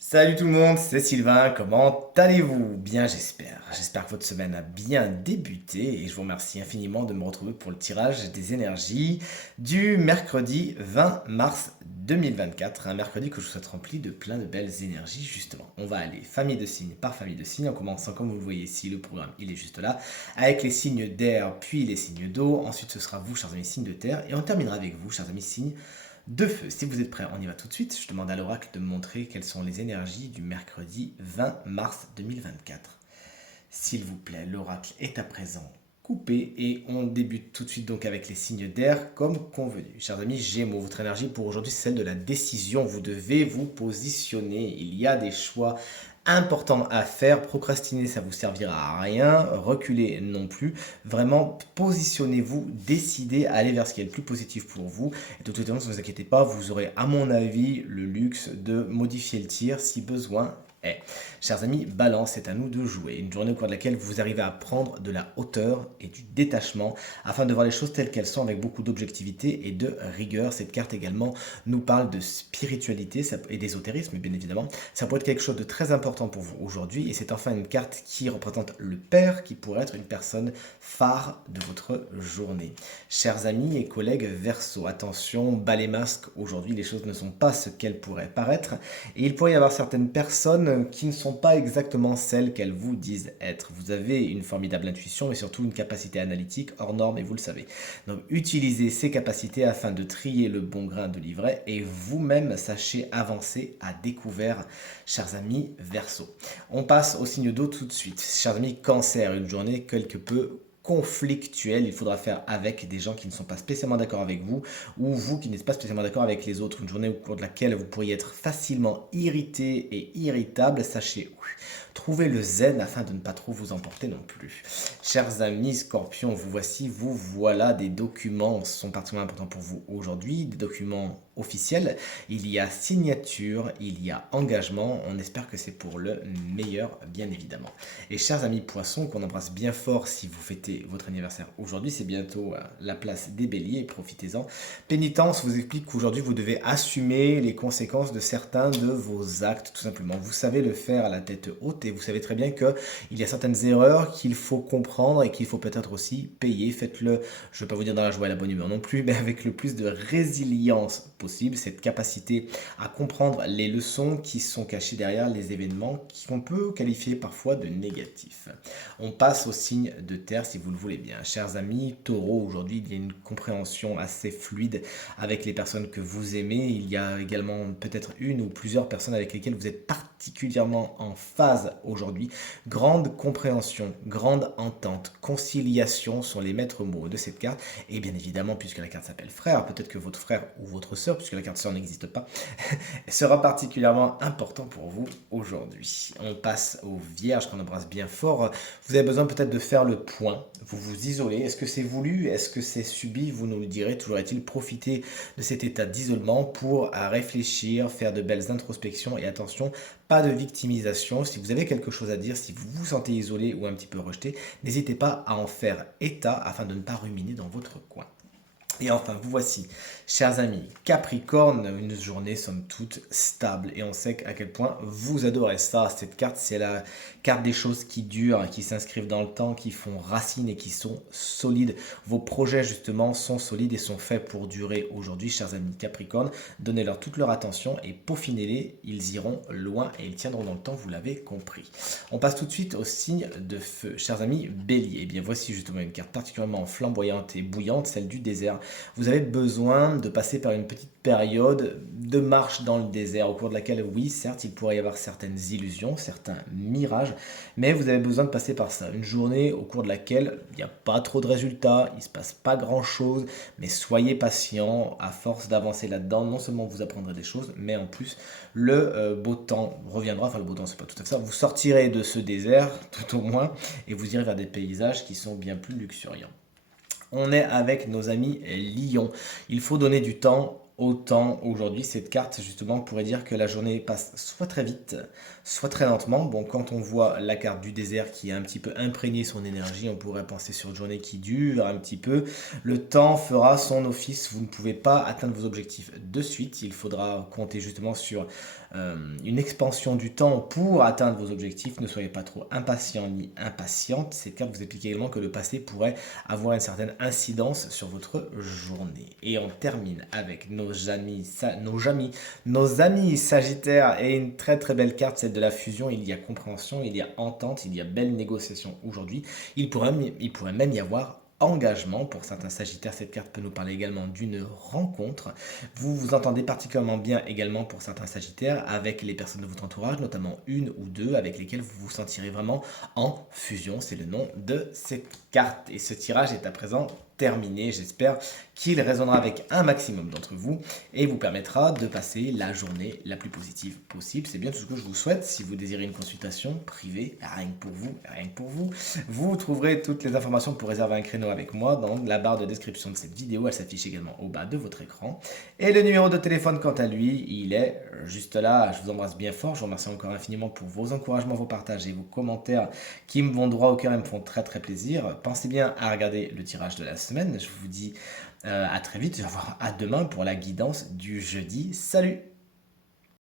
Salut tout le monde, c'est Sylvain, comment allez-vous? Bien j'espère. J'espère que votre semaine a bien débuté et je vous remercie infiniment de me retrouver pour le tirage des énergies du mercredi 20 mars 2024, un mercredi que je vous souhaite rempli de plein de belles énergies justement. On va aller famille de signes par famille de signes en commençant comme vous le voyez ici, le programme il est juste là, avec les signes d'air puis les signes d'eau, ensuite ce sera vous chers amis signes de terre et on terminera avec vous chers amis signes de feu. Si vous êtes prêts, on y va tout de suite. Je demande à l'oracle de me montrer quelles sont les énergies du mercredi 20 mars 2024. S'il vous plaît, l'oracle est à présent coupé et on débute tout de suite donc avec les signes d'air comme convenu. Chers amis Gémeaux, votre énergie pour aujourd'hui c'est celle de la décision. Vous devez vous positionner. Il y a des choix importants à faire. Procrastiner, ça vous servira à rien. Reculer non plus. Vraiment, positionnez-vous, décidez à aller vers ce qui est le plus positif pour vous. Et de toute façon, ne vous inquiétez pas, vous aurez à mon avis le luxe de modifier le tir si besoin est. Chers amis, Balance, c'est à nous de jouer. Une journée au cours de laquelle vous arrivez à prendre de la hauteur et du détachement afin de voir les choses telles qu'elles sont avec beaucoup d'objectivité et de rigueur. Cette carte également nous parle de spiritualité et d'ésotérisme, bien évidemment. Ça pourrait être quelque chose de très important pour vous aujourd'hui et c'est enfin une carte qui représente le père qui pourrait être une personne phare de votre journée. Chers amis et collègues Verseau, attention, bas les masques, aujourd'hui les choses ne sont pas ce qu'elles pourraient paraître et il pourrait y avoir certaines personnes qui ne sont pas exactement celles qu'elles vous disent être. Vous avez une formidable intuition et surtout une capacité analytique hors norme et vous le savez. Donc utilisez ces capacités afin de trier le bon grain de livret et vous-même sachez avancer à découvert, chers amis Verseau. On passe au signe d'eau tout de suite. Chers amis Cancer, une journée quelque peu conflictuelle, il faudra faire avec des gens qui ne sont pas spécialement d'accord avec vous ou vous qui n'êtes pas spécialement d'accord avec les autres. Une journée au cours de laquelle vous pourriez être facilement irrité et irritable. Sachez trouver le zen afin de ne pas trop vous emporter non plus. Chers amis Scorpion, vous voici, vous voilà, des documents sont particulièrement importants pour vous aujourd'hui, des documents officiels. Il y a signature, il y a engagement. On espère que c'est pour le meilleur, bien évidemment. Et chers amis Poissons, qu'on embrasse bien fort si vous fêtez votre anniversaire aujourd'hui, c'est bientôt la place des Béliers, profitez-en. Pénitence vous explique qu'aujourd'hui vous devez assumer les conséquences de certains de vos actes, tout simplement. Vous savez le faire à la tête haute et vous savez très bien qu'il y a certaines erreurs qu'il faut comprendre et qu'il faut peut-être aussi payer. Faites-le, je ne vais pas vous dire dans la joie et la bonne humeur non plus, mais avec le plus de résilience possible, cette capacité à comprendre les leçons qui sont cachées derrière les événements qu'on peut qualifier parfois de négatifs. On passe au signe de terre si vous le voulez bien. Chers amis, Taureau, aujourd'hui il y a une compréhension assez fluide avec les personnes que vous aimez. Il y a également peut-être une ou plusieurs personnes avec lesquelles vous êtes particulièrement en phase aujourd'hui. Grande compréhension, grande entente, conciliation sont les maîtres mots de cette carte. Et bien évidemment, puisque la carte s'appelle frère, peut-être que votre frère ou votre sœur, puisque la carte sœur n'existe pas, sera particulièrement important pour vous aujourd'hui. On passe aux vierges qu'on embrasse bien fort. Vous avez besoin peut-être de faire le point. Vous vous isolez. Est-ce que c'est voulu? Est-ce que c'est subi? Vous nous le direz. Toujours est-il profiter de cet état d'isolement pour réfléchir, faire de belles introspections et attention, pas de victimisation. Si vous avez quelque chose à dire, si vous vous sentez isolé ou un petit peu rejeté, n'hésitez pas à en faire état afin de ne pas ruminer dans votre coin. Et enfin, vous voici, chers amis, Capricorne, une journée somme toute stable. Et on sait à quel point vous adorez ça. Cette carte, c'est la carte des choses qui durent, qui s'inscrivent dans le temps, qui font racine et qui sont solides. Vos projets, justement, sont solides et sont faits pour durer aujourd'hui, chers amis Capricorne. Donnez-leur toute leur attention et peaufinez-les. Ils iront loin et ils tiendront dans le temps, vous l'avez compris. On passe tout de suite au signe de feu. Chers amis Bélier, eh bien voici justement une carte particulièrement flamboyante et bouillante, celle du désert. Vous avez besoin de passer par une petite période de marche dans le désert, au cours de laquelle, oui, certes, il pourrait y avoir certaines illusions, certains mirages, mais vous avez besoin de passer par ça. Une journée au cours de laquelle il n'y a pas trop de résultats, il ne se passe pas grand-chose, mais soyez patient, à force d'avancer là-dedans, non seulement vous apprendrez des choses, mais en plus, le beau temps reviendra, enfin le beau temps, c'est pas tout à fait ça, vous sortirez de ce désert, tout au moins, et vous irez vers des paysages qui sont bien plus luxuriants. On est avec nos amis Lions. Il faut donner du temps Autant aujourd'hui, cette carte justement pourrait dire que la journée passe soit très vite, soit très lentement. Bon, quand on voit la carte du désert qui a un petit peu imprégné son énergie, on pourrait penser sur une journée qui dure un petit peu. Le temps fera son office. Vous ne pouvez pas atteindre vos objectifs de suite. Il faudra compter justement sur une expansion du temps pour atteindre vos objectifs. Ne soyez pas trop impatient ni impatiente. Cette carte vous explique également que le passé pourrait avoir une certaine incidence sur votre journée. Et on termine avec nos amis Sagittaires et une très très belle carte, celle de la fusion. Il y a compréhension, il y a entente, il y a belle négociation aujourd'hui. Il pourrait même y avoir engagement. Pour certains Sagittaires, cette carte peut nous parler également d'une rencontre. Vous vous entendez particulièrement bien également pour certains Sagittaires avec les personnes de votre entourage, notamment une ou deux avec lesquelles vous vous sentirez vraiment en fusion. C'est le nom de cette carte. Et ce tirage est à présent terminé. J'espère qu'il résonnera avec un maximum d'entre vous et vous permettra de passer la journée la plus positive possible. C'est bien tout ce que je vous souhaite. Si vous désirez une consultation privée, rien que pour vous, vous trouverez toutes les informations pour réserver un créneau avec moi dans la barre de description de cette vidéo. Elle s'affiche également au bas de votre écran. Et le numéro de téléphone, quant à lui, il est juste là. Je vous embrasse bien fort. Je vous remercie encore infiniment pour vos encouragements, vos partages et vos commentaires qui me vont droit au cœur et me font très très plaisir. Pensez bien à regarder le tirage de la semaine. Je vous dis à très vite. Je vais vous voir à demain pour la guidance du jeudi. Salut!